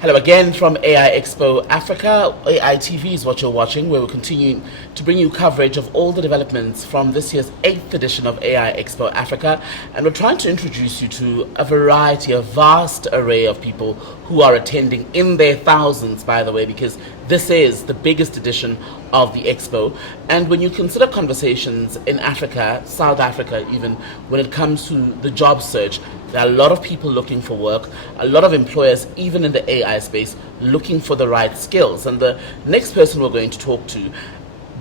Hello again from AI Expo Africa. AI TV is what you're watching, where we're continuing to bring you coverage of all the developments from this year's 8th edition of AI Expo Africa. And we're trying to introduce you to a vast array of people who are attending in their thousands, by the way, because this is the biggest edition of the Expo. And when you consider conversations in Africa, South Africa even, when it comes to the job search, there are a lot of people looking for work, a lot of employers, even in the AI space, looking for the right skills. And the next person we're going to talk to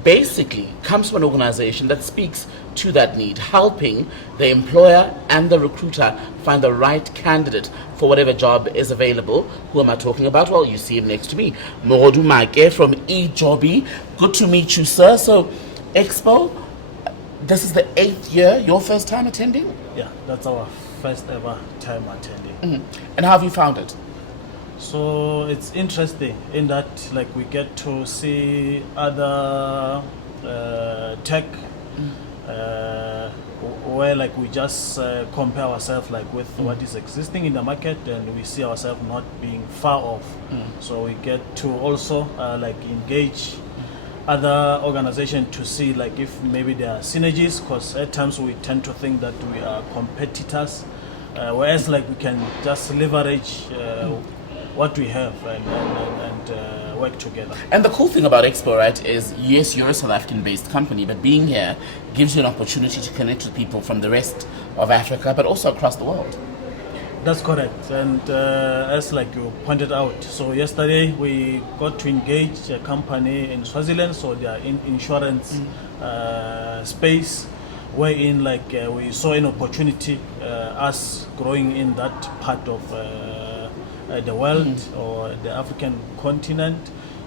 basically comes from an organization that speaks to that need, helping the employer and the recruiter find the right candidate for whatever job is available. Who am I talking about? Well, you see him next to me, Mogodu Maake from ejoobi. Good to meet you, sir. So, Expo, this is the 8th year, your first time attending? Yeah, that's our first ever time attending. And how have you found it? So it's interesting in that like we get to see other tech where like we just compare ourselves like with what is existing in the market, and we see ourselves not being far off. So we get to also like engage other organizations to see like if maybe there are synergies, because at times we tend to think that we are competitors, whereas like we can just leverage what we have and work together. And the cool thing about Expo, right, is yes, you're a South African-based company, but being here gives you an opportunity to connect with people from the rest of Africa, but also across the world. That's correct. And as like you pointed out, so yesterday we got to engage a company in Swaziland, so they are in insurance space, wherein like we saw an opportunity, us growing in that part of the world or the African continent.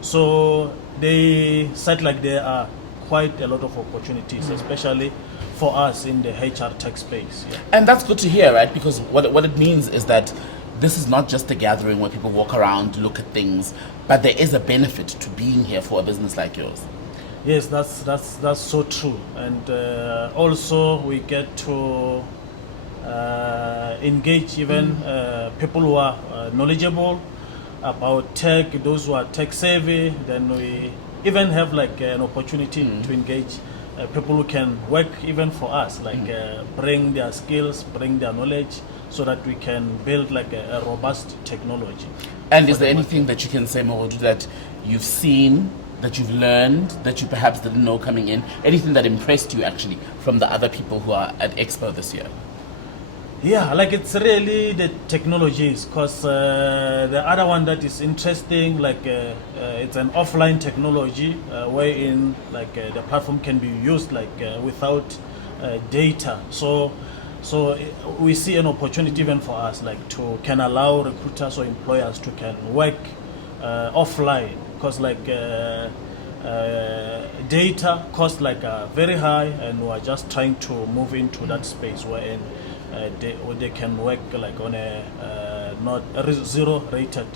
So they said like there are quite a lot of opportunities, especially for us in the HR tech space. Yeah. And that's good to hear, right? Because what it means is that this is not just a gathering where people walk around, look at things, but there is a benefit to being here for a business like yours. Yes, that's so true. And also we get to engage even people who are knowledgeable about tech, those who are tech savvy. Then we even have like an opportunity to engage people who can work even for us, like bring their skills, bring their knowledge, so that we can build like a robust technology. And is there anything that you can say, Mogodu, that you've seen, that you've learned, that you perhaps didn't know coming in? Anything that impressed you actually from the other people who are at Expo this year? Yeah, like it's really the technologies, because the other one that is interesting, like it's an offline technology wherein like the platform can be used like without data. So we see an opportunity even for us like to can allow recruiters or employers to can work offline, because like data costs like very high, and we're just trying to move into that space wherein they can work like on a not a zero rated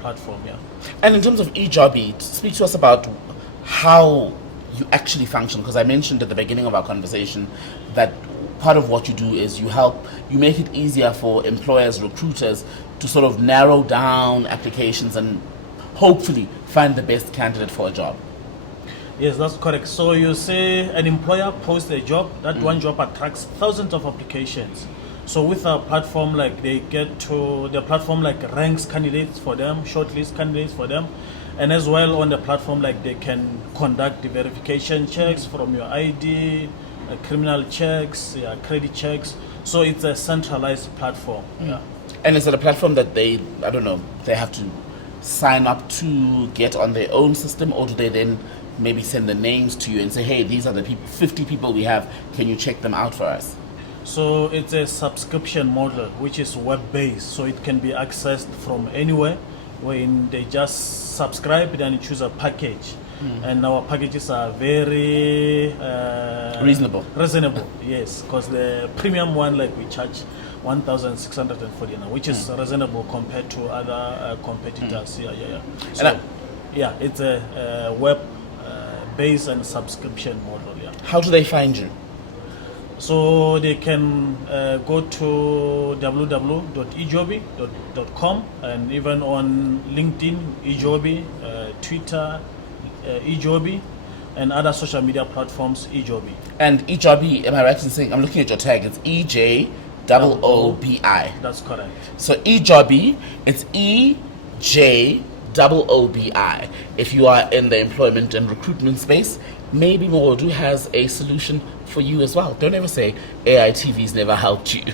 platform. Yeah. And in terms of ejoobi, speak to us about how you actually function, because I mentioned at the beginning of our conversation that part of what you do is you make it easier for employers, recruiters to sort of narrow down applications and hopefully find the best candidate for a job. Yes, that's correct. So you say an employer posts a job, that one job attracts thousands of applications. So with our platform, like the platform like ranks candidates for them, shortlist candidates for them, and as well on the platform like they can conduct the verification checks from your ID, criminal checks, credit checks. So it's a centralized platform. Yeah. And is it a platform that they have to sign up to get on their own system, or do they then maybe send the names to you and say, hey, these are the 50 people we have, can you check them out for us? So it's a subscription model which is web-based, so it can be accessed from anywhere. When they just subscribe, then you choose a package. And our packages are very reasonable, yes, because the premium one, like we charge 1,640 now, which is reasonable compared to other competitors. So it's a web based and subscription model. Yeah. How do they find you? So they can go to www.ejoobi.com and even on LinkedIn, ejoobi, Twitter, ejoobi, and other social media platforms, ejoobi. And ejoobi, am I right in saying, I'm looking at your tag, it's ejoobi. That's correct. So ejoobi, it's ejoobi. If you are in the employment and recruitment space, maybe Mogodu has a solution for you as well. Don't ever say AI TV's never helped you.